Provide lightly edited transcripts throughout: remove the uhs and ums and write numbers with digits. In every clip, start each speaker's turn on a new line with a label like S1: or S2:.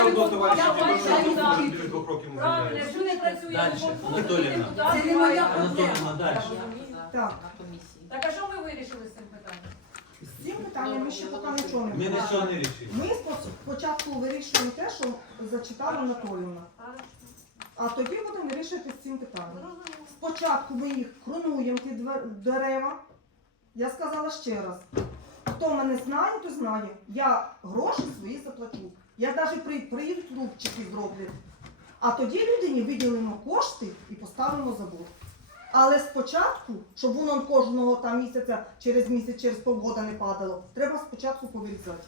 S1: Правильно, якщо не працює
S2: Дальше,
S1: виконком,
S2: Анатоліївна.
S1: депутати
S3: Це не моя
S1: мають-
S2: Анатоліївна, далі.
S3: Так,
S1: Так, а що ви вирішили з цим питанням?
S3: з цим питанням ми ще поки нічого не
S2: Ми
S3: вирішили.
S2: нічого не рішили.
S3: Ми спочатку вирішуємо те, що зачитала Анатоліївна, а тоді будемо вирішувати з цим питанням. Спочатку ми їх кронуємо, ті дерева. Я сказала ще раз, хто мене знає, то знає. Я гроші свої заплачу. Я навіть приїдуть рубчики зроблять. А тоді людині виділимо кошти і поставимо забор. Але спочатку, щоб воно кожного там місяця, через місяць, через півгода не падало, треба спочатку повирізати.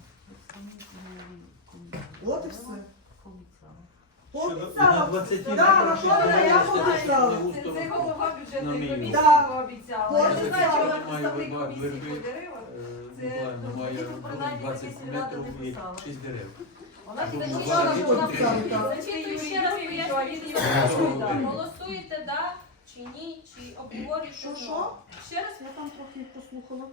S3: От і все.
S2: На
S3: Пообіцяла.
S2: 20
S3: Да, на що я пообіцяла.
S1: Це голова бюджетної комісії
S3: Да.
S1: пообіцяла. Я не знаю, чи вона представник
S2: Маю
S1: комісії
S2: вибір.
S1: по деревах.
S2: Має
S1: тут принаймні
S2: 20
S1: комісії рада
S2: метрів
S1: не
S2: і
S1: писала.
S2: 6 дерев.
S1: Вона
S2: Думаю,
S1: зачитала,
S2: вона
S1: що вона
S3: обіцяла,
S1: прийде.
S3: так.
S4: Зачитую ще раз, пояснюю,
S1: Так.
S4: голосуєте да чи ні, чи обговорюєте
S3: Що,
S4: знову.
S3: що?
S4: Ще раз
S3: Я там трохи прослухала.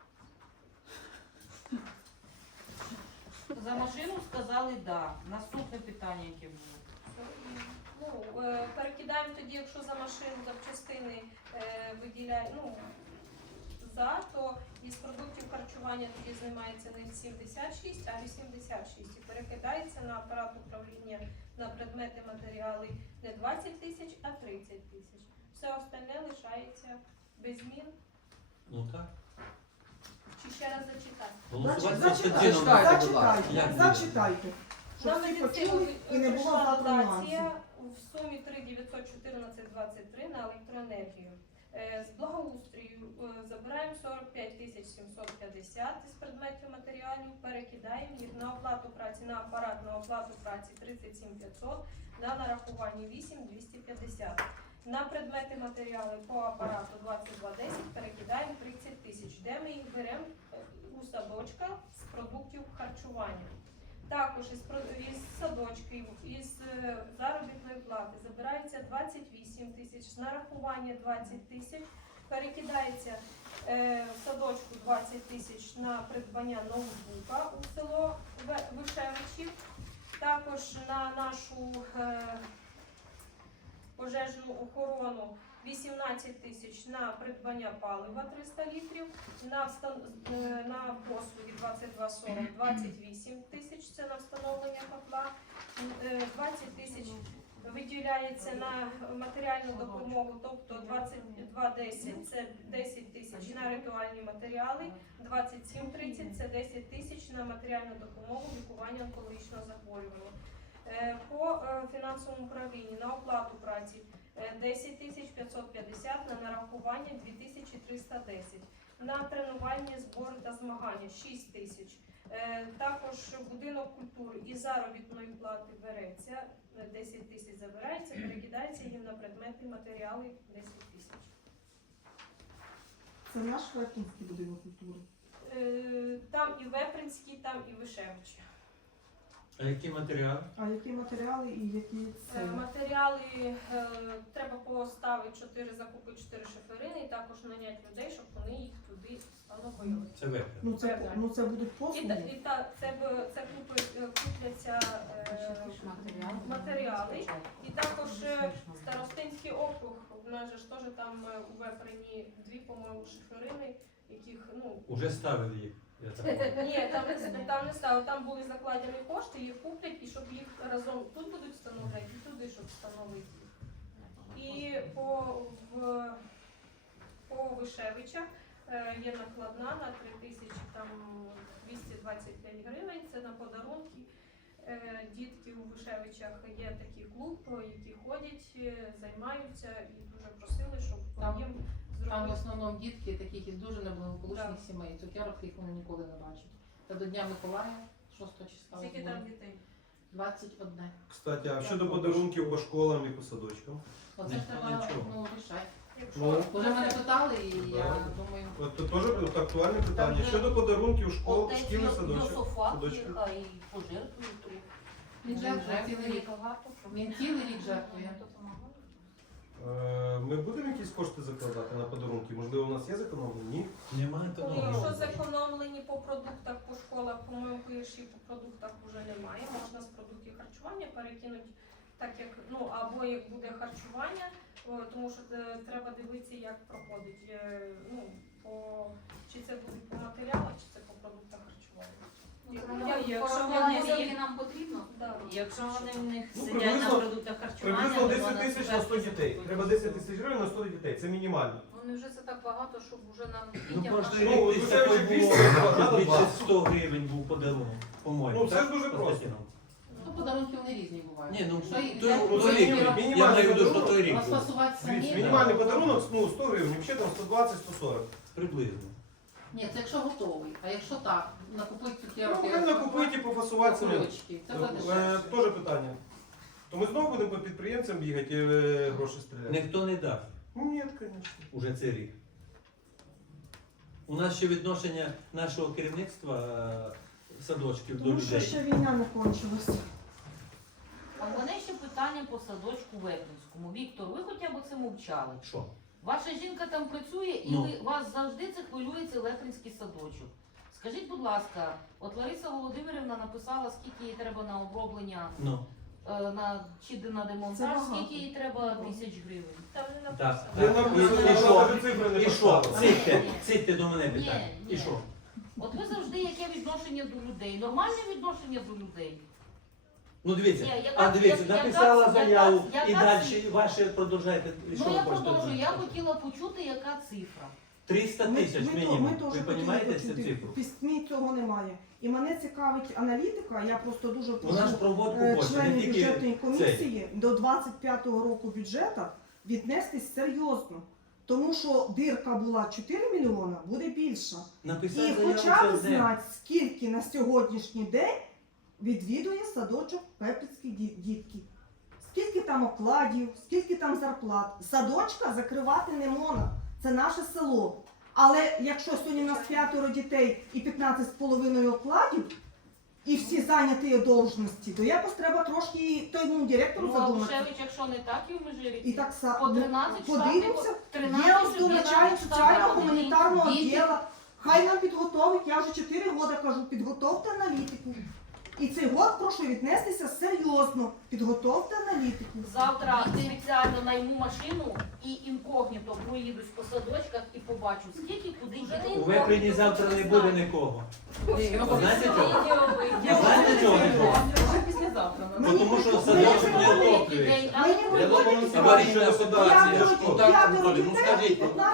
S5: За машину сказали да. Наступне питання, яке було.
S4: ну, перекидаємо тоді, якщо за машину запчастини виділяють, ну, за, то із продуктів харчування тоді знімається не 76, а 86 і перекидається на апарат управління на предмети, матеріали не 20 тисяч, а 30 тисяч. Все остальне лишається без змін.
S2: Ну так.
S4: Чи ще раз зачитати?
S2: Голосувати за
S3: Зачитайте,
S2: статтю.
S3: зачитайте,
S2: Як буде?
S3: зачитайте. Щоб
S4: На
S3: всі
S4: медицину
S3: почули і не було
S4: прийшла
S3: завтра
S4: дотація
S3: нюансів.
S4: в сумі 3 914,23 на електроенергію. З благоустрою забираємо 45 тисяч 750 із предметів матеріалів, перекидаємо їх на оплату праці, на апарат, на оплату праці 37 500, на нарахування 8 250. На предмети матеріали по апарату 2210 перекидаємо 30 тисяч, де ми їх беремо у садочка з продуктів харчування. Також із садочків, із заробітної плати забирається 28 тисяч, з нарахування 20 тисяч, перекидається в садочку 20 тисяч на придбання ноутбука у село Вишевичів. Також на нашу пожежну охорону 18 тисяч на придбання палива 300 літрів, на послуги 2240 28 тисяч, це на встановлення котла, 20 тисяч виділяється на матеріальну допомогу, тобто 2210 це 10 тисяч на ритуальні матеріали, 2730 це 10 тисяч на матеріальну допомогу лікування онкологічного захворювання. По фінансовому управлінні на оплату праці 10 тисяч 550, на нарахування 2310, на тренування, збори та змагання 6 тисяч. Також будинок культури і заробітної плати береться, 10 тисяч забирається, перекидається їм на предмети і матеріали 10 тисяч.
S3: Це наш Лепінський будинок культури.
S4: Там і Вепринський, там і Вишевичі.
S2: А які матеріали?
S3: А які матеріали і які це?
S4: Матеріали треба поставити 4, закупити 4 шиферини і також наняти людей, щоб вони їх туди встановили.
S2: Це вепря.
S3: Ну це будуть
S4: І
S3: послуги.
S4: це купляться матеріали. І також Старостинський округ, у нас же ж теж там у Веприні 2, по-моєму, шиферини, яких, ну...
S2: Уже ставили їх. Я так бачу.
S4: Ні, там не стало, там були закладені кошти, їх куплять, і щоб їх разом тут будуть встановляти, і туди, щоб встановити їх. І по Вишевичах є накладна на 3000, там 225 гривень, це на подарунки. Дітки у Вишевичах є такий клуб, які ходять, займаються і дуже просили, щоб їм
S5: Там в
S4: зробити.
S5: основному дітки таких із дуже неблагополучних
S4: Да.
S5: сімей. Цукерок їх вони ніколи не бачать. Та до Дня Миколая, 6 числа.
S4: Скільки там дітей?
S5: 21.
S6: Кстати, а щодо подарунків по школам і по садочкам?
S5: Оце ж треба
S2: нічого.
S5: рішати.
S6: Ну,
S5: Уже мене питали, і я
S6: Да.
S5: думаю,
S6: От це теж актуальне питання. Щодо подарунків шкіл і садочок. Садочки.
S7: хай пожертвують.
S5: він жертвує цілий рік. Він цілий рік жертвує.
S6: Ми будемо якісь кошти закладати на подарунки? Можливо, у нас є зекономлені? Ні?
S2: Немає
S4: Коли
S2: такого.
S4: якщо зекономлені по продуктах по школах, по-моєму, і по продуктах вже немає. Можна з продуктів харчування перекинути, так як або як буде харчування, тому що треба дивитися, як проходить. Чи це буде по матеріалах, чи це по продуктах харчування.
S1: Якщо
S5: Порахувати,
S1: вони
S5: скільки нам потрібно.
S4: Да.
S1: Якщо вони в них
S6: Ну,
S1: сидять
S6: приблизно-
S1: на продуктах харчування,
S6: Приблизно
S1: то
S6: 10
S1: вона
S6: тисяч на 100 дітей. Треба 10 тисяч гривень на 100 дітей. Це мінімально.
S5: Ну не вже це так багато, щоб вже нам
S2: Ну,
S5: дітям
S2: прошлий
S5: нашим-
S6: Ну,
S2: рік десь
S6: це
S2: такий
S6: вже
S2: було,
S6: 200 надо
S2: 2100 гривень був подарунок, по-моєму.
S6: Ну, це
S2: так,
S6: ж дуже просто.
S2: Костянтином?
S5: Ну, подарунки вони різні бувають.
S2: Ні, ну,
S5: Що і
S2: той
S5: для-
S6: ну, це
S2: той рік,
S6: мінімальний
S2: я маю в виду, що
S6: подарунок.
S2: той рік був,
S5: розфасувати самі.
S6: Дивіться, мінімальний подарунок 100 гривень, взагалі там 120-140.
S2: приблизно.
S5: Ні, це якщо готовий. А якщо так, накупити
S6: Ну,
S5: цукерки,
S6: хай накупити і пофасувати самі.
S5: кульочки, це буде дешевше.
S6: Теж питання. То ми знову будемо по підприємцям бігати і гроші стріляти?
S2: Ніхто не дав
S6: Ні, звісно.
S2: уже цей рік. У нас ще відношення нашого керівництва садочків до
S3: Тому що
S2: людей.
S3: ще війна не кончилася.
S7: А в мене ще питання по садочку Вепринському. Віктор, ви хоча б це мовчали.
S2: Що?
S7: Ваша жінка там працює і
S2: Ну.
S7: вас завжди це хвилюється Лепринський садочок. Скажіть, будь ласка, от Лариса Володимирівна написала, скільки їй треба на оброблення,
S2: Ну,
S7: чи на
S3: Це
S7: демонтаж,
S3: багато.
S7: скільки їй треба тисяч гривень.
S4: Там не
S2: так.
S4: написано.
S6: Не
S2: так.
S6: написано,
S2: І
S6: вона
S2: що?
S6: навіть цифри не
S2: І що?
S6: поставила.
S2: Цитьте до мене питання.
S7: Ні,
S2: І
S7: ні.
S2: що?
S7: От ви завжди яке відношення до людей? Нормальне відношення до людей?
S2: Ну дивіться,
S7: Ні, яка-
S2: а дивіться,
S7: яка-
S2: написала
S7: яка-
S2: заяву
S7: яка
S2: і далі
S7: цифра?
S2: ваше продовжайте. І що
S7: Ну
S2: ви
S7: я
S2: хочете
S7: продовжую. Я
S2: знати?
S7: хотіла почути, яка цифра.
S2: 300 тисяч мінімум.
S3: Ми
S2: Ви
S3: теж
S2: розумієте
S3: хотіли
S2: цю
S3: почути.
S2: цифру?
S3: В письмі цього немає. І мене цікавить аналітика, я просто дуже
S2: Вона ж
S3: прошу
S2: проводку хоче, не
S3: членів
S2: тільки
S3: бюджетної
S2: цей.
S3: комісії до 25-го року бюджету віднестись серйозно. Тому що дирка була 4 мільйона, буде більша.
S2: Написати
S3: І
S2: заяву
S3: хоча
S2: це
S3: б
S2: одне.
S3: знати, скільки на сьогоднішній день відвідує садочок Пепельські дітки. Скільки там окладів, скільки там зарплат. Садочка закривати не можна. Це наше село. Але якщо сьогодні у нас 5 дітей і 15,5 окладів, і всі зайняті є должності, то якось треба трошки і тому директору
S7: Ну, а
S3: задуматися.
S7: Вишевич, якщо не так, і в Межиріці.
S3: І так
S7: По
S3: само
S7: 13
S3: подивимося.
S7: штатів, по
S3: Є
S7: 13
S3: ось до начальник
S7: штатів
S3: соціально-гуманітарного
S7: діти.
S3: відділу. Хай нам підготовить, я вже 4 роки кажу, підготовте аналітику. І цей год прошу віднестися серйозно. Підготовте аналітику.
S7: Завтра спеціально найму машину і інкогніто проїдусь по садочках і побачу, скільки куди йде.
S2: У Вепрені завтра не буде нікого. Знаєте чого?
S7: Я
S2: Знаєте чого не буде?
S5: Вже післязавтра.
S3: Мені
S2: Тому що
S3: приходить-
S2: садочок не
S3: мені
S2: отоплюється.
S7: Але
S3: приходить
S7: приходить
S3: і
S6: Аварійна
S3: каже,
S6: ситуація.
S3: п'ятеро дітей,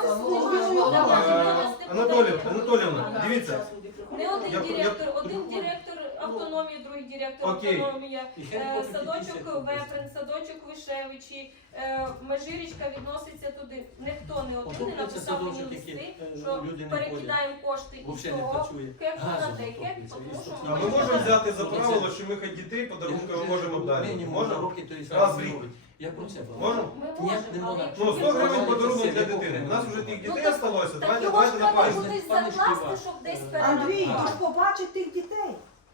S3: 15,5 окладів.
S6: Анатоліївна, дивіться.
S4: Не один
S6: Я-
S4: директор, один директор автономії, другий директор
S6: Окей.
S4: автономія.
S2: І хай ходить
S4: Садочок
S2: 50
S4: Веприн, садочок Вишевичі, Межирічка відноситься туди. Ніхто не один
S2: Ото
S4: не
S2: це
S4: написав мені
S2: садочок, який,
S4: листи, що
S2: люди не
S4: перекидаємо кошти із
S2: Взагалі не
S4: того
S2: працює.
S4: кепу на
S2: Газом
S4: той кеп,
S2: отоплюється.
S4: тому що
S6: А ми можемо взяти за правило, що ми хоч дітей подарунки ми можемо дати.
S2: Мінімум
S6: Можемо?
S2: роки то і
S6: Раз в
S2: саме
S6: рік.
S2: робить. Я про це говорю.
S6: Можемо?
S4: Ми
S2: Ні,
S4: можемо,
S2: не
S4: але
S2: можна.
S4: якщо
S6: Ну, 100 гривень
S2: Можна
S6: подарунок
S2: це
S6: для
S2: всі
S6: дитини. У нас вже
S2: окремо.
S6: тих
S4: Ну,
S6: дітей
S4: так-
S6: залишилося.
S4: так
S6: Давайте
S4: його ж треба
S6: давайте.
S4: кудись
S2: Пане
S4: закласти,
S2: Шпівак.
S4: щоб десь
S3: Андрій,
S4: передати.
S3: то ж побачить тих дітей.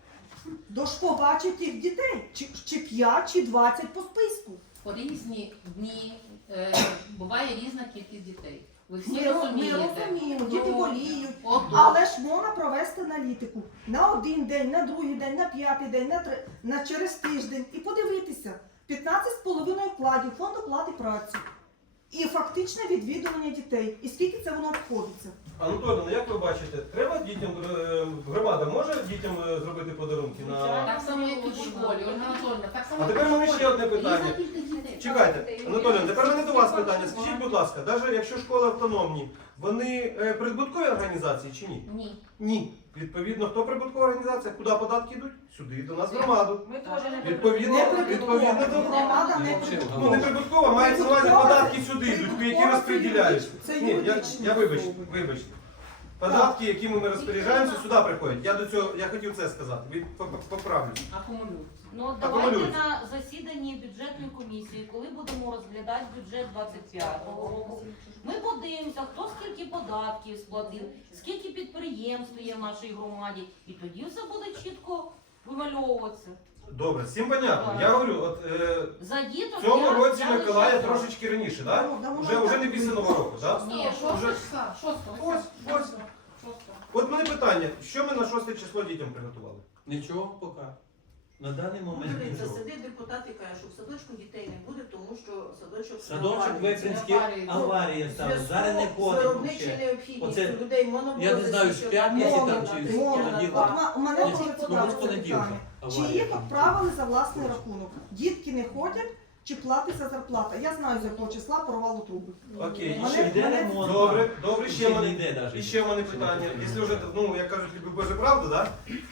S3: То ж побачить тих дітей. Чи 5, чи 20 по списку.
S5: По різні дні буває різна кількість дітей. Ви всі
S3: Ми
S5: розумієте.
S3: розуміємо, діти
S5: Ну,
S3: боліють.
S5: Отут.
S3: Але ж можна провести аналітику на один день, на другий день, на п'ятий день, на через тиждень і подивитися. 15,5 окладів, фонд оплати праці. І фактичне відвідування дітей. І скільки це воно обходиться?
S6: Анатоліївна, як ви бачите, треба дітям, громада може дітям зробити подарунки на...
S5: Так само, як і в школі. Ольга Анатольовна, так само,
S6: А
S5: як і
S6: тепер
S5: в
S6: в мене
S5: школі.
S6: ще одне питання.
S5: Різна кількість дітей.
S6: Чекайте, Анатоліївна, тепер в мене до вас питання. Скажіть, будь ласка, навіть якщо школи автономні, вони прибуткові організації чи ні?
S5: Ні.
S6: Ні. Відповідно, хто прибуткова організація? Куди податки йдуть? Сюди, до нас в громаду.
S4: Ми теж не
S6: Відповідно, відповідно до...
S3: Громада не
S2: Взагалі,
S3: прибуткова.
S6: Ну, не прибуткова, мається на увазі податки сюди йдуть, які розподіляють.
S3: Це
S6: Ні,
S3: юридичні
S6: я вибачте,
S3: особи.
S6: вибачте. Податки, якими ми розпоряджаємося, сюди приходять. Я хотів це сказати. Поправлю.
S5: Акумулюють.
S7: Ну давайте
S6: Акумулюється.
S7: на засіданні бюджетної комісії, коли будемо розглядати бюджет 25-го року, ми подивимося, хто скільки податків сплатив, скільки підприємств є в нашій громаді, і тоді все буде чітко вимальовуватися.
S6: Добре, всім понятно. Я говорю, от
S7: За діток
S6: в цьому
S7: я
S6: році
S7: лише
S6: Миколая
S7: за.
S6: трошечки раніше, так?
S3: Дамо
S6: Вже не після Нового року, так?
S5: Ні, 6 числа. 6.
S6: Ось. От мене питання, що ми на 6 число дітям приготували?
S2: Нічого поки. На даний момент
S8: Дивіться,
S2: нічого.
S8: сидить депутат і каже, що в садочку дітей не буде, тому що садочок
S2: Садочок
S8: аварійний.
S2: Вепринський аварія стала.
S8: Зв'язку
S2: Зараз не
S8: з
S2: ходить
S8: виробничою
S2: ще.
S8: необхідністю
S2: Оце,
S8: людей моноборози.
S2: я не знаю, з п'ятниці там чи з понеділка.
S3: От у мене
S2: Ні,
S3: дуже
S2: ну,
S3: цікаве
S2: з
S3: це
S2: понеділка.
S3: питання. Чи
S2: Аварія
S3: їх
S2: там.
S3: відправили за власний рахунок? Дітки не ходять, чи платиться зарплата? Я знаю, з якого числа порвало труби.
S6: Окей,
S3: Мене-
S6: ще
S2: Йде
S3: мене-
S2: ремонт.
S6: Добре, ще
S2: Ще
S6: в
S2: не
S6: мене.
S2: йде навіть.
S6: І ще в мене питання. Якщо вже, ну, як кажуть, любить Боже правду, да?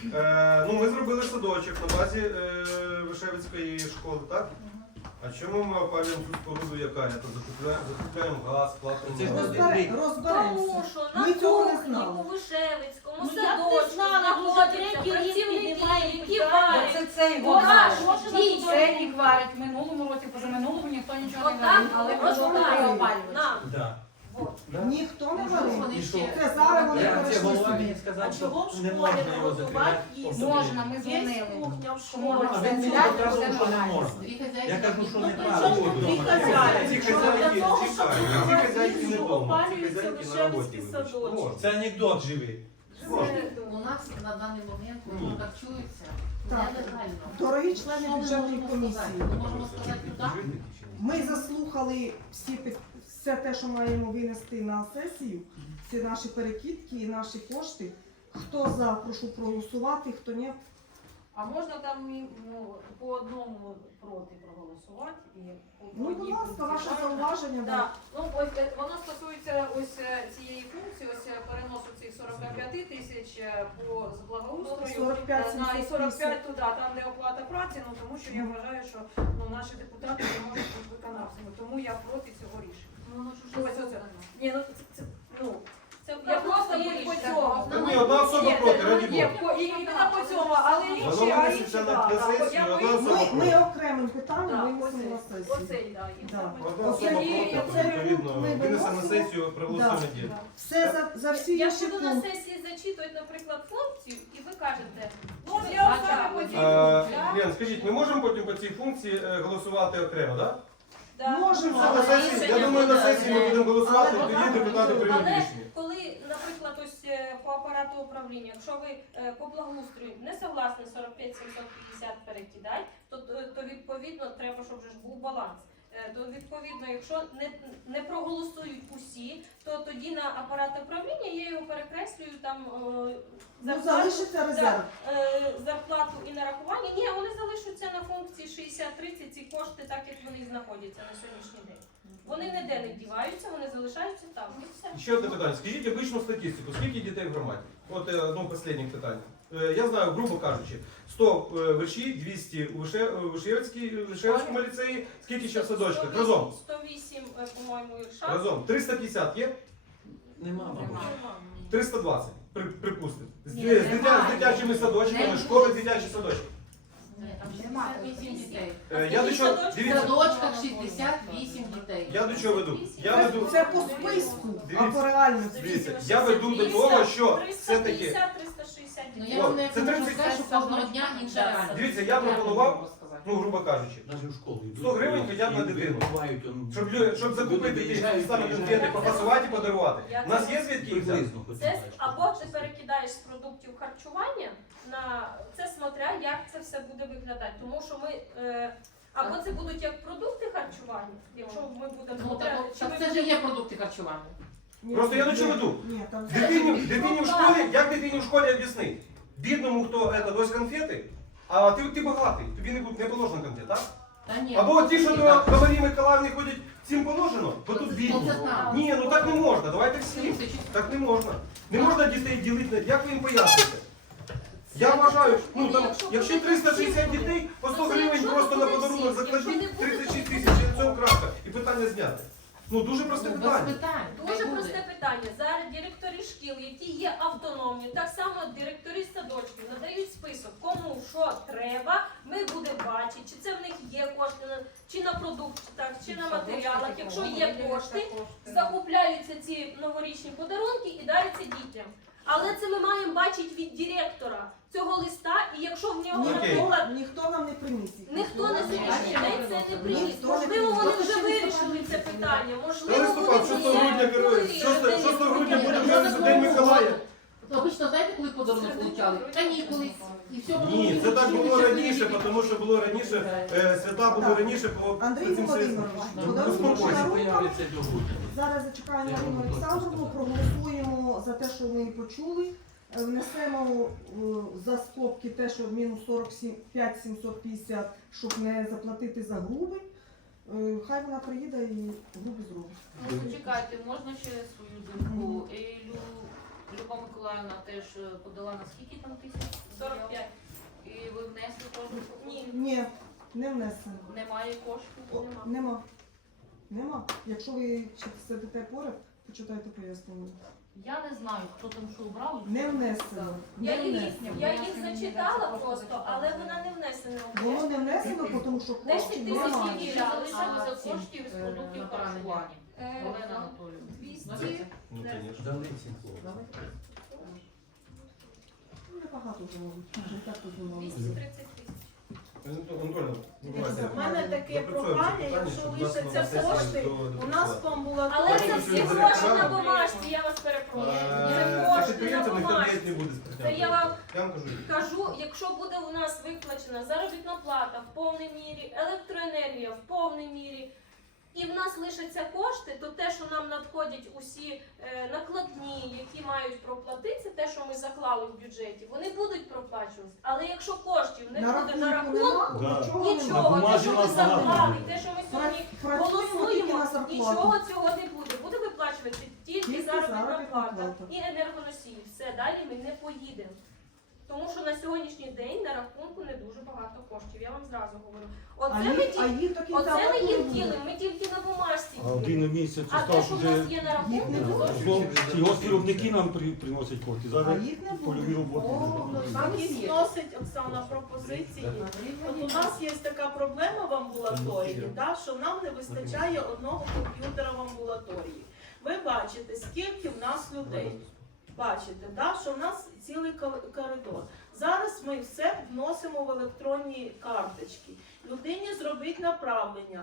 S6: Ми зробили садочок на базі Вишевицької школи, так? А чому ми опалюємо цю споруду, яка є? То закупляємо газ, платимо.
S2: Це ж
S6: газ.
S2: не
S3: Розберемося.
S1: Тому що на
S3: Ми цього не
S1: кухні
S3: знали.
S1: у Вишевицькому
S7: Ну, як не
S1: садочку
S7: знали, вже
S1: знаходяться
S7: третій рік
S1: працівники,
S7: піднімаємо
S1: які
S7: питання.
S1: варять.
S9: Це цей
S7: Ось,
S9: варить.
S7: може, на
S1: Дійсно.
S9: Цей рік варить, в минулому році, позаминулому ніхто нічого не
S1: Отак
S9: варив, але
S1: розказують
S9: продовжує опалювати.
S1: нам.
S2: Да.
S1: Вот.
S2: Да.
S3: Ніхто не
S5: Можливо,
S3: варив.
S5: вони
S2: І що?
S5: ще-
S3: Це зараз вони
S2: Я це
S3: перейшли
S2: голова мені
S3: собі.
S2: сказав,
S1: А
S2: що
S1: чого в
S2: не
S1: школі
S2: можна
S1: не
S2: його
S1: готувати
S2: закривати.
S1: їсти?
S9: Можна, ми
S1: Є
S9: дзвонили.
S1: кухня в
S9: Що можна
S1: школі.
S2: А він мені
S9: Взяти,
S2: казав,
S9: це
S2: що не
S9: нормально.
S2: можна.
S5: Дві хазяйки.
S2: Я кажу, що
S1: Ну,
S2: неправильно.
S1: при чому
S6: Ці
S1: дві хазяйки?
S6: хазяйки,
S1: Для того, щоб
S6: чекай, ці
S1: була
S6: хазяйки не
S1: їжу,
S6: вдома, ці
S1: опалюється
S6: хазяйки на роботі.
S1: Вишевицький
S6: вибачте.
S1: садочок.
S6: Можна.
S2: Це анекдот живий.
S5: У нас на даний момент
S6: Ні.
S5: харчуються
S3: Так.
S5: нелегально.
S3: Дорогі члени
S5: Що ми
S3: бюджетної
S5: можемо
S3: комісії,
S5: сказати? Ми можемо сказати туди.
S3: ми заслухали все те, що маємо винести на сесію, всі наші перекидки і наші кошти. Хто за, прошу проголосувати, хто ні.
S7: А можна там по одному проти проголосувати і
S3: Ну, будь ласка, ваше зауваження.
S7: Да.
S3: Да.
S7: Ну, ось воно стосується ось цієї функції, ось переносу цих 45 тисяч по з благоустрою
S3: 45
S7: і 45
S3: 750.
S7: туди, там де оплата праці, ну тому що я вважаю, що наші депутати не можуть бути виконавцями, тому я проти цього рішення. Ось оце. Ні, ну
S1: Це
S7: я просто є по цьому.
S6: Ну, ні, одна особа проти, раді
S7: Є,
S6: Бога.
S7: і іменно по цьому, але інші,
S6: Воно
S7: а
S6: винесеться
S7: інші,
S6: на
S7: так.
S6: сесію,
S7: Я
S6: одна
S7: боюсь,
S6: особа
S3: Ми окремим питанням
S7: Так,
S3: винесемо на сесію.
S7: оцей, да, є.
S3: Да.
S6: Одна
S3: Оце
S6: особа
S3: і-
S6: проти,
S3: оце
S6: відповідно,
S3: ми
S6: винесе на
S3: виносимо.
S6: сесію, проголосує
S3: Да.
S6: діти.
S3: Все за всі
S1: Я
S3: інші
S1: буду на
S3: пункти.
S1: сесії зачитувати, наприклад, функцію, і ви кажете,
S7: Ну, я останнє подію.
S6: Лен, скажіть, ми можемо потім по цій функції голосувати окремо, так?
S1: да.
S3: Можемо.
S6: Все на сесії, я думаю, на сесії ми будемо голосувати,
S1: Але
S6: тоді депутати приймуть
S1: Але
S6: рішення.
S1: коли, наприклад, ось по апарату управління, якщо ви по благоустрою не согласні 45-750 перекидати, то відповідно треба, щоб вже ж був баланс. То відповідно, якщо не проголосують усі, то тоді на апарат управління я його перекреслюю там
S3: Ну, залишиться резерв.
S1: зарплату і нарахування. Ні, вони залишаться на функції 60-30, ці кошти так, як вони і знаходяться на сьогоднішній день. Вони ніде не діваються, вони залишаються там. І все.
S6: Ще одне питання. Скажіть обичну статистику, скільки дітей в громаді? От останнє питання. Я знаю, грубо кажучи, 100 верші, 200 у Вишевському ліцеї, скільки ще в садочках? Разом.
S1: 108, по-моєму, Ірша.
S6: Разом. 350 є?
S2: Нема, мабуть.
S6: 320, припустимо. З
S9: Ні,
S6: дитячими садочками,
S9: Не
S6: школи, дитячі садочки.
S5: Ні, там 68 дітей.
S6: Я до чого,
S5: В
S6: дивіться,
S5: садочках 68 дітей.
S6: я до чого веду? Я веду,
S3: Це по списку, а
S6: Дивіться.
S3: по реальності.
S6: дивіться, я веду до того, що все-таки
S1: 350-360
S5: Ну
S1: дітей.
S5: я вам
S6: Це
S5: не можу
S6: 30
S5: сказати, що кожного дня інша реальність.
S6: Дивіться, я пропонував, ну, грубо кажучи,
S2: Навіть в школу йдуть.
S6: 100 гривень хоча б на
S2: І
S6: дитину.
S2: вибивають, он,
S6: щоб закупити ті
S2: виїжджають,
S6: саме
S2: виїжджають.
S6: конфети, попасувати і подарувати. У нас є звідки їх взяти?
S2: Приблизно хоч
S1: Це
S2: бачите.
S1: або ти перекидаєш з продуктів харчування на це, смотря як це все буде виглядати. Тому що ми або це будуть як продукти харчування, якщо ми будемо
S5: Ну,
S1: смотря, чи
S5: так
S1: ми
S5: це ж
S1: будемо-
S5: є продукти харчування.
S3: Ні,
S6: Просто я до чого
S3: ні,
S6: веду?
S3: Ні, там
S6: Дитині в школі, як дитині в школі об'яснити? Бідному, хто ось конфети, а ти багатий, тобі не положено конфет, так?
S5: Та ні.
S6: Або ті, що до Марії Миколаївни ходять, цим положено, бо тут бідні.
S5: Ну, це так.
S6: Ні, ну так не можна, давайте всі. Так не можна. Не можна дітей ділити, як ви їм поясните? Я вважаю, ну там, якщо 360 дітей, по 100 гривень просто на подарунок закладіть, 36 тисяч, і цього крапка, і питання зняти. Ну дуже просте
S5: Ну, без
S6: питання.
S5: питань.
S1: Дуже
S5: Хай буде.
S1: просте питання. Зараз директори шкіл, які є автономні, так само директори садочків надають список, кому що треба. Ми будемо бачити, чи це в них є кошти, чи на продукт, чи на матеріалах. Якщо є кошти, закупляються ці новорічні подарунки і даряться дітям. Але це ми маємо бачити від директора цього листа, і якщо в нього,
S6: Окей.
S1: наприклад,
S3: Ніхто нам не приніс.
S1: ніхто на сьогоднішній день це не приніс.
S3: Ніхто не
S1: Можливо,
S3: приніс.
S1: вони
S3: Хто
S1: вже
S3: ще не
S1: вирішили це питання. Можливо,
S6: Листопад,
S1: вони
S6: 6 грудня,
S1: вже
S6: 6 грудня буде вже День Миколая.
S5: Обично, знаєте, коли подарунок получали? Канікули. І все було.
S6: Ні, це так було раніше, тому що було раніше, свята були
S3: Так.
S6: раніше по
S3: Андрій
S6: цим
S3: Володимирович,
S6: Ну,
S3: подарунок
S6: ну,
S3: подарунком.
S2: появиться до грудня.
S3: Зараз зачекаємо Марину Олександровну, проголосуємо за те, що ми почули. Внесемо за скобки те, що мінус 45 750, щоб не заплатити за грубий. Хай вона приїде і грубий зробить.
S7: Ну, чекайте, можна ще свою думку. Люба Миколаївна теж подала на скільки там тисяч?
S1: 45.
S7: І ви внесли теж?
S1: Ні.
S3: Ні, не внесено.
S7: Немає коштів?
S3: О, нема. Нема. Якщо ви сидите поряд, почитайте пояснення.
S7: Я не знаю, хто там що обрав.
S3: Не внесено.
S1: Я
S3: Не
S1: їх,
S3: внесено.
S1: я їх зачитала просто, але вона не внесена у
S3: Воно
S1: кошти.
S3: не внесено, тому що
S1: 10
S3: коштів
S1: тисяч
S3: немає.
S1: тільки.
S7: Ще залишилося коштів з продуктів харчування.
S1: Е,
S7: Олена Анатоліївна.
S1: 200.
S6: Ну, звісно.
S2: Дали цим хлопцям.
S3: Ну, небагато вже можуть. Вже так подумали.
S1: 230 тисяч.
S6: Антоніна,
S9: У мене таке прохання, якщо лишаться кошти, у нас в
S1: Але
S9: амбулаторії.
S1: це всі гроші на бумажці, я вас перепрошую. Це
S6: За
S1: кошти на
S6: підприємцям ніхто
S1: бумажці.
S6: навіть не буде
S1: Це я вам
S6: Я вам кажу.
S1: кажу, якщо буде у нас виплачена заробітна плата в повній мірі, електроенергія в повній мірі, і в нас лишаться кошти, то те, що нам надходять усі накладні, які мають проплатитися, те, що ми заклали в бюджеті, вони будуть проплачуватися. Але якщо коштів не буде на рахунку,
S3: нема,
S10: Да.
S1: нічого, те, що ми заклали, те, що ми сьогодні
S3: Працюємо тільки
S1: голосуємо,
S3: на зарплату.
S1: нічого цього не буде. Буде виплачуватися тільки
S3: Тільки
S1: заробітна
S3: заробітна
S1: плата
S3: плата.
S1: і енергоносії. Все, далі ми не поїдемо. Тому що на сьогоднішній день на рахунку не дуже багато коштів. Я вам зразу говорю.
S3: Їх до кінця
S1: Оце ми
S3: року не
S1: їх
S3: буде.
S1: ділимо, ми тільки на бумажці.
S10: А один місяць
S1: А те,
S10: став
S1: що в
S10: вже
S1: нас є на рахунку,
S3: Їх не
S1: це зовсім
S10: Зло-
S1: інше.
S10: його виробники нам приносять кошти.
S3: А
S10: Зараз
S3: їх не
S10: польові
S3: буде.
S10: роботи.
S9: Так і зносить Оксана пропозиції. От у нас є така проблема в амбулаторії, да, що нам не вистачає одного комп'ютера в амбулаторії. Ви бачите, скільки в нас людей. Бачите, да, що в нас цілий коридор. Зараз ми все вносимо в електронні карточки. Людині зробити направлення.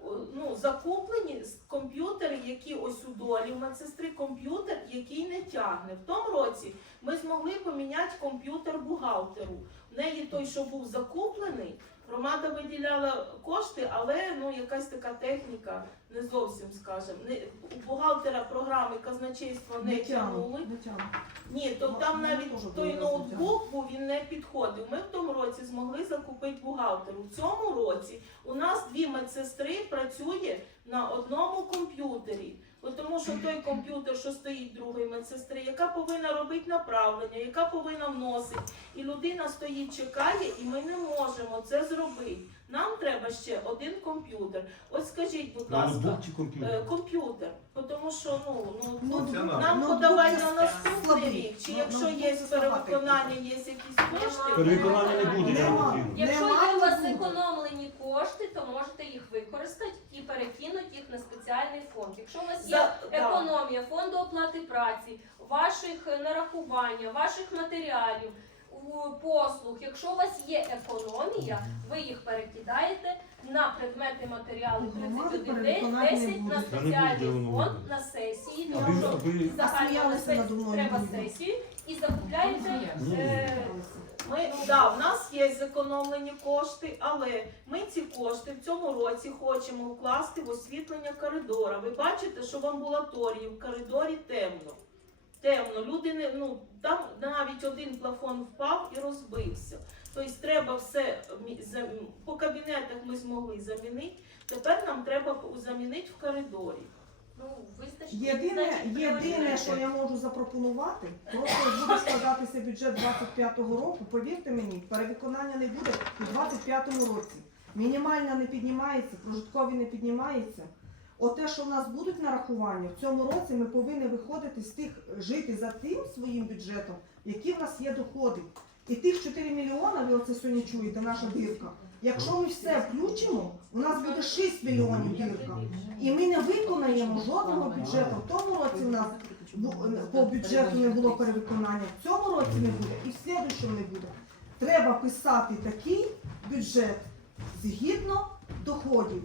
S9: Закуплені комп'ютери, які ось у долі, у медсестри комп'ютер, який не тягне. В тому році ми змогли поміняти комп'ютер бухгалтеру. В неї той, що був закуплений, громада виділяла кошти, але якась така техніка, не зовсім, скажімо. У бухгалтера програми казначейства не тягнули.
S3: Не тягнуть.
S9: Ні, то там навіть той ноутбук був, він не підходив. Ми в тому році змогли закупити бухгалтеру. В цьому році у нас 2 медсестри працює на одному комп'ютері. Тому що той комп'ютер, що стоїть другої медсестри, яка повинна робити направлення, яка повинна вносити. І людина стоїть, чекає, і ми не можемо це зробити. Нам треба ще один комп'ютер. От скажіть, будь ласка,
S10: Ноутбук чи комп'ютер?
S9: комп'ютер. Тому що
S3: Ноутбук-
S9: нам
S3: ноутбук
S9: подавати
S3: це
S9: на наступний
S3: слабий.
S9: рік, чи
S3: Ну,
S9: якщо
S3: ноутбук
S9: є
S3: це слабакий.
S9: перевиконання, є якісь кошти.
S10: Перевиконання не буде, не
S3: Нема.
S10: потрібно.
S1: Якщо
S3: Немає
S1: є у вас
S3: не буде.
S1: зекономлені кошти, то можете їх використати і перекинути їх на спеціальний фонд. Якщо у вас є
S9: Да.
S1: економія фонду оплати праці, ваших нарахування, ваших матеріалів, послуг, якщо у вас є економія, ви їх перекидаєте на предмети матеріали
S3: Громади
S1: 31
S3: перевиконання не
S1: 10 на
S3: буде.
S1: спеціальний
S10: Та не буде
S1: фонд
S10: воно.
S1: на сесії,
S10: Аби-
S1: тому що
S10: аби-
S1: загально на
S3: сміялися надо
S1: сесії
S3: мною
S1: треба
S3: люди.
S1: сесію і закупляєте.
S9: В нас є зекономлені кошти, але ми ці кошти в цьому році хочемо вкласти в освітлення коридора. Ви бачите, що в амбулаторії, в коридорі темно. Темно. Люди там навіть один плафон впав і розбився. Тобто треба все, по кабінетах ми змогли замінити, тепер нам треба замінити в коридорі.
S1: Визначте,
S3: Єдине, що я можу запропонувати, просто буде складатися бюджет 25-го року, повірте мені, перевиконання не буде у 25-му році. Мінімальна не піднімається, прожиткові не піднімається. Оте, що в нас будуть нарахування, в цьому році ми повинні виходити з тих, жити за тим своїм бюджетом, які в нас є доходи. І тих 4 мільйони, ви оце сьогодні чуєте, наша дірка. Якщо ми все включимо, у нас буде 6 мільйонів дірка. І ми не виконаємо жодного бюджету. В тому році у нас по бюджету не було перевиконання, в цьому році не буде і в слідчому не буде. Треба писати такий бюджет згідно доходів.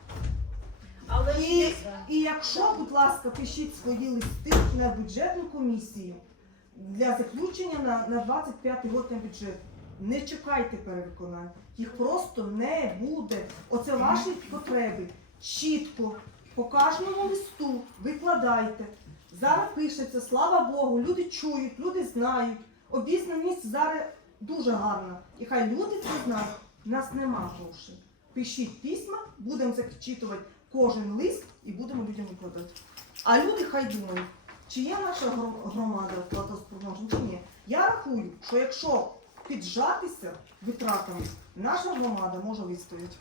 S9: Але ж
S3: І,
S9: є-
S3: і якщо, будь ласка, пишіть свої листи на бюджетну комісію для заключення на 25 год на бюджет. Не чекайте перевиконань, їх просто не буде. Оце ваші потреби. Чітко по кожному листу викладайте. Зараз пишеться, слава Богу, люди чують, люди знають. Обізнаність зараз дуже гарна. І хай люди це знають. У нас нема грошей. Пишіть письма, будемо зачитувати кожен лист і будемо людям викладати. А люди хай думають, чи є наша громада платоспроможна, чи ні. Я рахую, що якщо піджатися витратами, наша громада може вистояти.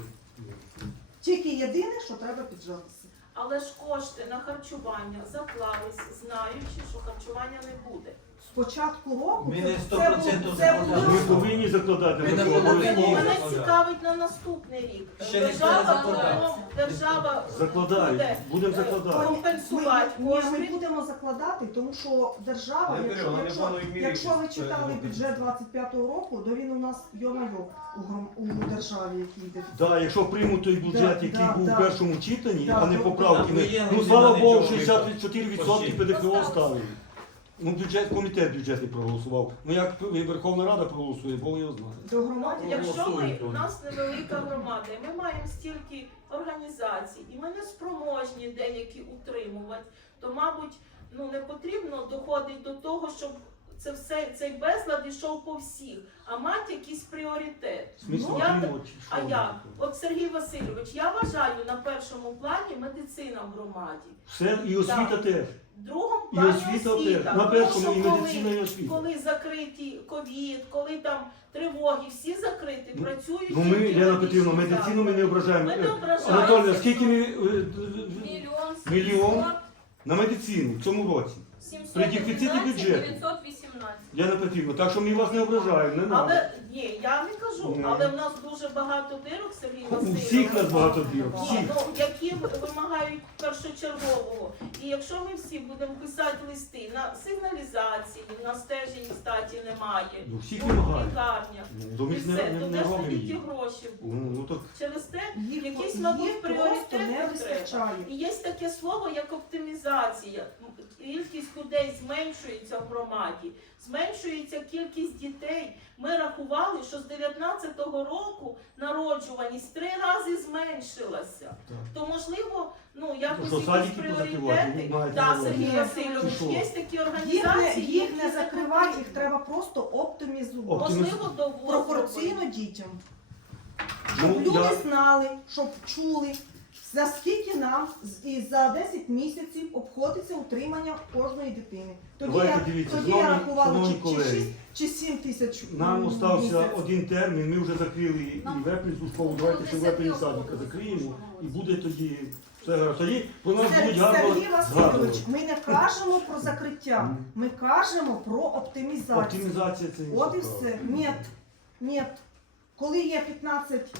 S3: Тільки єдине, що треба піджатися.
S9: Але ж кошти на харчування заклались, знаючи, що харчування не буде.
S3: З початку року
S2: Ми не
S3: це
S2: 100%
S3: було-
S2: закладали.
S10: Ми повинні закладати.
S2: Ми не
S10: ми
S2: повинні.
S10: повинні.
S9: Мене
S2: закладати.
S9: цікавить на наступний рік.
S2: Ще ніхто не закладав.
S9: Держава
S10: Закладають,
S9: буде
S10: будемо закладати.
S9: компенсувати
S3: Ми
S9: кошти.
S3: будемо закладати, тому що держава,
S6: Не
S3: якщо,
S6: беремо, не
S3: якщо,
S6: планують мірити.
S3: якщо ви читали бюджет 25-го року, то він у нас йо-майо у державі, який йде.
S10: Да, якщо приймуть той бюджет,
S3: Да,
S10: який
S3: да,
S10: був
S3: да.
S10: у першому читанні,
S3: Да,
S10: а не
S3: да,
S10: поправки,
S2: да.
S10: ми,
S2: Воєнний
S10: ну слава
S2: нема
S10: Богу,
S2: нічого
S10: 64% ПДФО
S1: Поставили.
S10: ставили. Ну, комітет бюджетний проголосував. Ну як Верховна Рада проголосує, Бог його знає.
S3: До громади.
S9: Якщо у нас невелика громада, і ми маємо стільки організацій, і ми не спроможні деякі утримувати, то, мабуть, не потрібно доходити до того, щоб цей безлад йшов по всіх, а мати якийсь пріоритет.
S10: В смислі,
S9: Я-
S10: отримувати, чи
S9: А
S10: що
S9: як?
S10: таке?
S9: От Сергій Васильович, я вважаю на першому плані медицина в громаді.
S10: Все, і освіта теж.
S9: В другому
S10: І
S9: плані
S10: освіта
S9: освіта.
S10: теж. На
S9: Тому
S10: першому
S9: що
S10: і медицина, і освіта.
S9: коли закриті ковід, коли там тривоги, всі закриті,
S10: Ну,
S9: працюють.
S10: Ну ми,
S9: тільки
S10: Лена
S9: медичні
S10: Петрівна, медицину ми не ображаємо.
S9: Ми не ображаємо.
S10: Анатолія, скільки ми
S1: Мільйон
S10: на медицину в цьому році? При дефіциті
S1: 712
S10: бюджету.
S1: 918.
S10: Лена Петрівна, так що ми вас не ображаємо, не треба.
S9: Але ні, я не кажу,
S10: Ні.
S9: але в нас дуже багато дирок, Сергій
S10: У
S9: Васильович.
S10: всіх нас багато дірок, всіх.
S9: Які вимагають першочергового. І якщо ми всі будемо писати листи на сигналізації, на стеженні статі немає,
S10: Ну, всіх
S9: у
S10: вимагають.
S9: лікарнях,
S10: Ну, то ми
S9: і
S10: ж
S9: все,
S10: не
S9: то де ж
S10: робимо
S9: тоді ті
S10: її.
S9: гроші
S10: Ну,
S9: будуть?
S10: ну, так
S9: Через те якийсь,
S3: їх
S9: мабуть,
S3: просто
S9: пріоритет
S3: не
S9: треба.
S3: вистачає.
S9: І є таке слово, як оптимізація. Кількість людей зменшується в громаді, зменшується кількість дітей. Ми рахували, що з 19-го року народжуваність 3 рази зменшилася.
S10: Так.
S9: То можливо, якось
S10: що,
S9: якісь
S10: садики позакривати?
S9: пріоритети.
S10: Ви маєте
S9: Так,
S10: на увазі?
S9: Сергій
S3: Ні,
S9: Васильович,
S10: чи що?
S9: є такі
S3: Їх
S9: організації,
S3: не
S9: які
S3: закривають, їх треба просто оптимізувати.
S9: можливо до
S3: Пропорційно дітям.
S10: Ну,
S3: Щоб люди
S10: я-
S3: знали, щоб чули, за скільки нам і за 10 місяців обходиться утримання кожної дитини. Тоді
S10: Давайте дивіться,
S3: тоді я рахувала,
S10: шановні
S3: чи
S10: колеги.
S3: 6, чи 7 тисяч.
S10: Нам
S3: в
S10: остався
S3: місяць.
S10: один термін, ми вже закрили і Вепринську школу, давайте ще Вепринський садика закриємо, і буде тоді все гаразд. Тоді про нас будуть гарно
S3: Сергій Васильович,
S10: згадувати.
S3: ми не кажемо про закриття, ми кажемо про оптимізацію.
S10: Оптимізація це
S3: От і
S10: правда.
S3: все. Ні. Коли є 15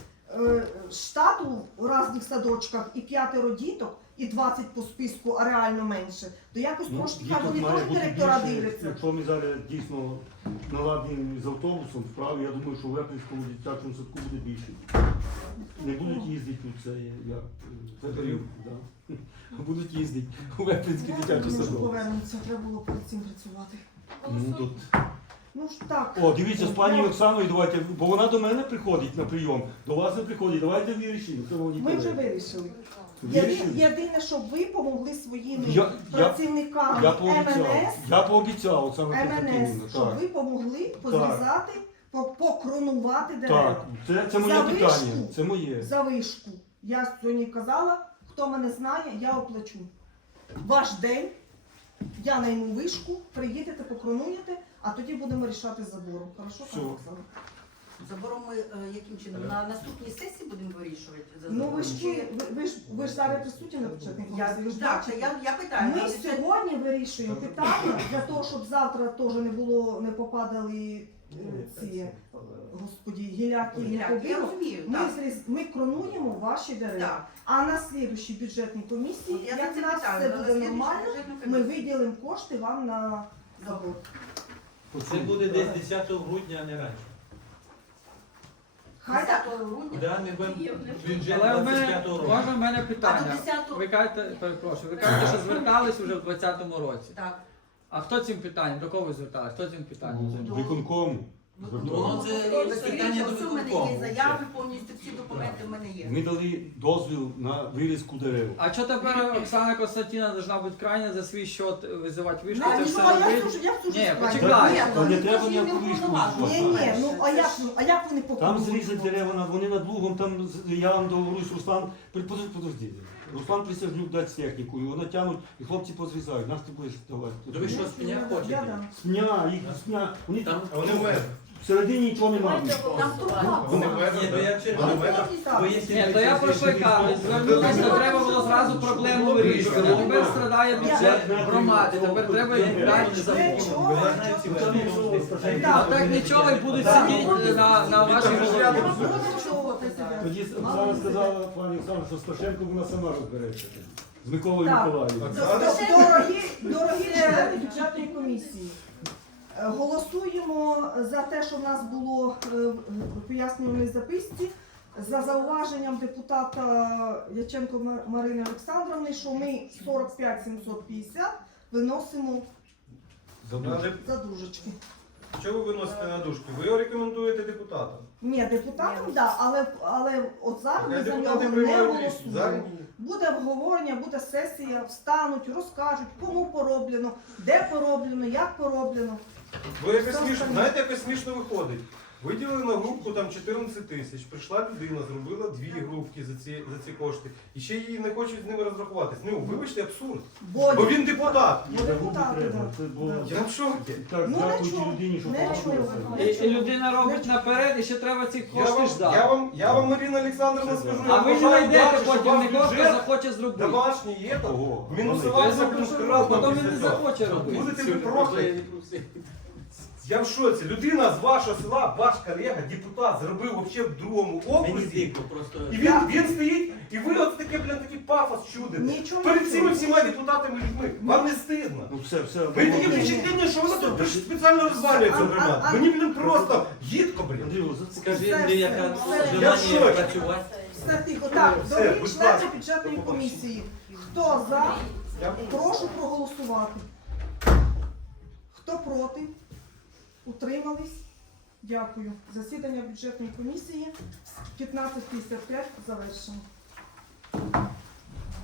S3: штату в різних садочках і 5 діток, і 20 по списку, а реально менше, то якось
S10: Ну,
S3: трошки
S10: діток
S3: хай вони
S10: має
S3: теж
S10: бути
S3: директора
S10: більше.
S3: дивляться.
S10: Якщо ми зараз дійсно наладимо з автобусом справи, я думаю, що в Вепринському дитячому садку буде більше. Не будуть їздити тут це як Федорів, да. Будуть їздити у Вепринський дитячий
S3: Може
S10: садок.
S3: повернуться, треба було перед цим працювати.
S10: Ну, тут.
S3: Ну ж так.
S10: О, дивіться, з пані Оксаною давайте, бо вона до мене приходить на прийом, до вас не приходить, давайте вирішимо. шановні
S3: Ми вже
S10: колеги.
S3: вирішили.
S10: Вирішили?
S3: Єдине, щоб ви допомогли своїми
S10: Я
S3: працівниками
S10: Я пообіцяв,
S3: МНС,
S10: я пообіцяв, Оксана
S3: МНС,
S10: Константинівна,
S3: щоб
S10: так.
S3: ви допомогли позрізати, покронувати
S10: Так,
S3: дерева.
S10: це моє
S3: За
S10: питання,
S3: вишку?
S10: це моє.
S3: За вишку. Я сьогодні казала, хто мене знає, я оплачу. Ваш день, я найму вишку, приїдете, покронуєте, а тоді будемо рішати з забором. Хорошо,
S10: Все.
S3: пане Оксана?
S8: Забором ми яким чином? На наступній сесії будемо вирішувати? за
S3: Ну ви ж
S8: забором?
S3: ви ж зараз присутні на бюджетній
S8: Я,
S3: комісії, ви ж
S8: так,
S3: бачите.
S8: я питаю.
S3: Ми сьогодні вирішуємо питання для того, щоб завтра теж не попадали господі, гіляки і
S8: Я
S3: побілок.
S8: розумію,
S3: Ми,
S8: так.
S3: ми кронуємо ваші дерева.
S8: Так.
S3: А на слідущій бюджетній комісії,
S8: Я за
S3: як
S8: це
S3: в нас
S8: питаю,
S3: все
S8: на
S3: буде
S8: слідуючу
S3: нормально,
S8: бюджетну
S3: ми
S8: комісію.
S3: виділимо кошти вам на завод.
S2: Це буде десь 10 грудня, а не раніше.
S3: Хай
S8: 10 грудня.
S2: Да, ми будемо бюджет
S11: Але в мене
S2: 25-го року.
S11: можна в мене
S8: А до
S11: питання.
S8: 10-го.
S11: Ви кажете, перепрошую, ви кажете, що звертались вже в 2020 році.
S8: Так.
S11: А хто цим питанням? До кого ви звертались? Хто цим питанням займається?
S10: Виконком.
S2: Воно це питання до
S8: Все в мене
S2: виконкому.
S8: є заяви, повністю всі документи в мене є.
S10: Ми дали дозвіл на вирізку дерев.
S11: А що тепер Оксана Константіна должна бути крайня за свій счет визивати вишку?
S3: А
S11: Це
S3: ну,
S11: все
S3: а я
S11: робити?
S3: служу, я служу
S11: Ні,
S3: справді.
S11: почекай.
S3: Ні,
S10: Та не
S8: ну,
S10: треба
S8: то ж їм
S10: ніяку
S8: не
S10: вишку.
S8: повноважено.
S3: Ні, а як вони
S10: Там
S3: покупують?
S10: зрізати дерева, вони над лугом, там я вам договорюсь, Руслан, подожди. Руслан Присяжнюк дасть техніку, його натягнуть, і хлопці позрізають, нас ти будеш давати.
S2: То ви що, спиня
S3: Я
S2: хочете?
S3: дам.
S10: Спня, їх спня, вони
S2: Там
S6: А вони в мене.
S10: всередині нічого немає.
S8: Там трупа.
S6: Вони в мене.
S2: Ні, то я через
S6: Вони в мене.
S11: Ні, то я про що й кажу. Звернулися, то треба було зразу проблему вирішувати. Тепер страдає бюджет громади, тепер треба їм дати А так нічого і будуть сидіти на вашій голові.
S10: Тоді Оксана сказала, пані Оксана, що Сташенко вона сама розбереться. З Миколою
S3: Так.
S10: Миколаївною.
S3: Дорогі члени бюджетної комісії, голосуємо за те, що в нас було в пояснювальній записці, за зауваженням депутата Яченко Марини Олександровни, що ми 45 750 виносимо за дужечки.
S6: Що ви виносите на дужки? Ви його рекомендуєте депутатам.
S3: Ні, депутатам, так, але от зараз ми
S6: Хай
S3: за
S6: депутати
S3: нього не
S6: приймають рішення. Зараз
S3: голосуємо. Буде обговорення, буде сесія, встануть, розкажуть, кому пороблено, де пороблено, як пороблено.
S6: Ви якось смішно, знаєте, якось смішно виходить. Виділили на групку там 14 тисяч, прийшла людина, зробила 2 групки за ці кошти. І ще її не хочуть з ними розрахуватись. Ну, вибачте, абсурд. Бо він депутат.
S3: Бо депутати,
S10: Треба,
S3: да.
S10: це було.
S6: Я в шокі.
S10: Так,
S3: Ну,
S10: дякуючи
S3: нічого,
S10: людині, що
S3: нічого.
S10: погодилася.
S11: І людина робить наперед, і ще треба ці кошти ждати.
S6: Я вам, Марина Олександровна, скажу,
S11: А
S6: я
S11: ви не
S6: вважаю
S11: знайдете
S6: далі, що
S11: потім
S6: ваш
S11: нікого, хто
S6: бюджет
S11: захоче зробити.
S6: домашній є там.
S10: Ого.
S6: Мінусувати за плюс
S11: Потім він не захоче робити.
S6: Будете ви проти. Я в шоці. Людина з вашого села, ваш колега, депутат, зробив вообще в другому
S2: Мені
S6: окрузі.
S2: дико просто.
S6: І він стоїть, і ви от таке, такий пафос чудите.
S3: Нічого
S6: Перед
S3: не
S6: цими
S3: чую.
S6: всіма депутатами людьми. Вам не стидно.
S10: Ну все.
S6: Ви таке впечатлення, що воно тут спеціально розвалюється громад. Мені, блін, просто гідко, блін.
S10: Андрію,
S2: Скажи, Андрій, яка
S6: Я в
S2: желання
S6: шоці.
S2: працювати.
S3: Все тихо. Так,
S6: Все,
S3: дорогі
S6: будь
S3: члени
S6: ласка.
S3: бюджетної комісії, хто за, прошу проголосувати. Хто проти? Утримались? Дякую. Засідання бюджетної комісії 15:55 завершено.